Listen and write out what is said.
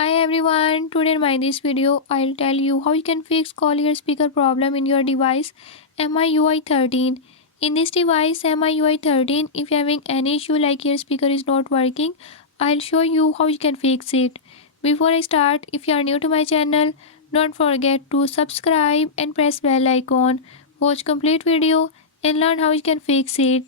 Hi everyone, today in this video I'll tell you how you can fix call your speaker problem in your device MIUI 13. In this device MIUI 13, if you're having any issue like your speaker is not working, I'll show you how you can fix it. Before I start, if you are new to my channel, don't forget to subscribe and press bell icon. Watch complete video and learn how you can fix it.